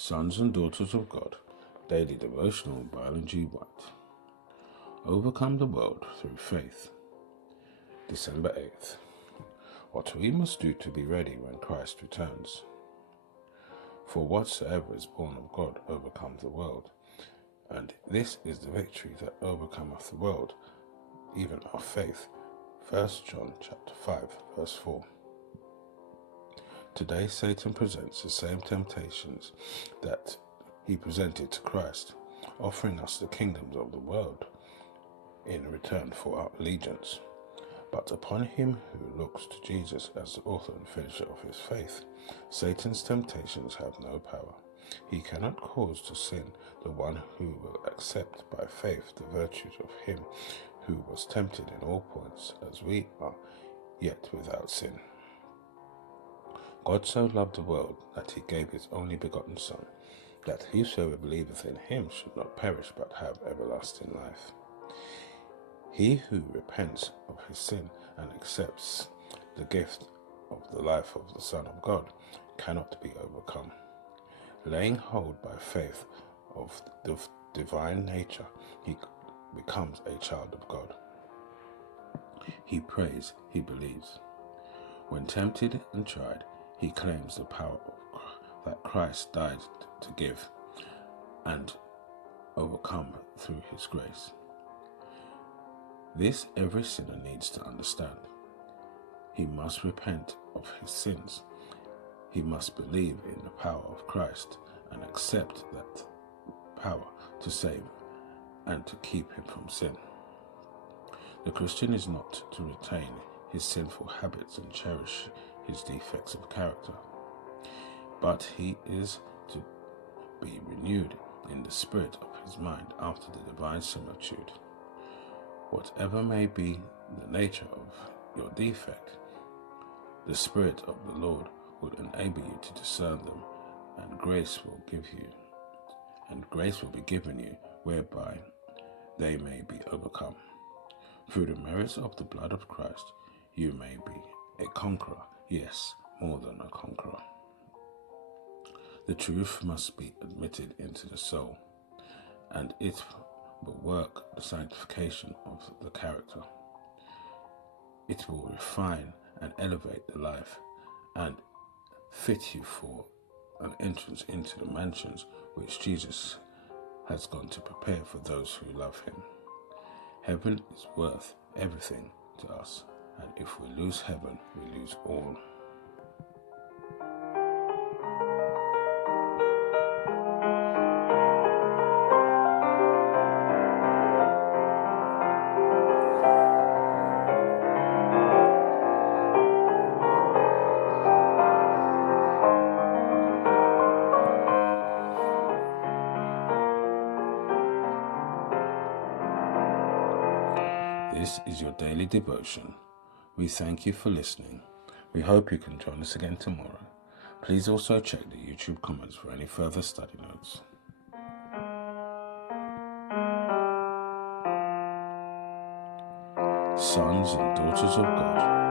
Sons and Daughters of God, Daily Devotional by Ellen G. White. Overcome the world through faith. December 8th. What we must do to be ready when Christ returns. For whatsoever is born of God overcomes the world, and this is the victory that overcometh the world, even our faith. 1 John chapter 5, verse 4. Today Satan presents the same temptations that he presented to Christ, offering us the kingdoms of the world in return for our allegiance. But upon him who looks to Jesus as the author and finisher of his faith, Satan's temptations have no power. He cannot cause to sin the one who will accept by faith the virtues of him who was tempted in all points as we are, yet without sin. God so loved the world that he gave his only begotten Son, that whosoever believeth in him should not perish but have everlasting life. He who repents of his sin and accepts the gift of the life of the Son of God cannot be overcome. Laying hold by faith of the divine nature, he becomes a child of God. He prays, he believes. When tempted and tried, he claims the power that Christ died to give and overcome through his grace. This every sinner needs to understand. He must repent of his sins. He must believe in the power of Christ and accept that power to save and to keep him from sin. The Christian is not to retain his sinful habits and cherish his defects of character, but he is to be renewed in the spirit of his mind after the divine similitude. Whatever may be the nature of your defect, the Spirit of the Lord will enable you to discern them, and grace will be given you whereby they may be overcome. Through the merits of the blood of Christ, you may be a conqueror, yes, more than a conqueror. The truth must be admitted into the soul, and it will work the sanctification of the character. It will refine and elevate the life and fit you for an entrance into the mansions which Jesus has gone to prepare for those who love him. Heaven is worth everything to us, and if we lose heaven, we lose all. This is your daily devotion. We thank you for listening. We hope you can join us again tomorrow. Please also check the YouTube comments for any further study notes. Sons and Daughters of God.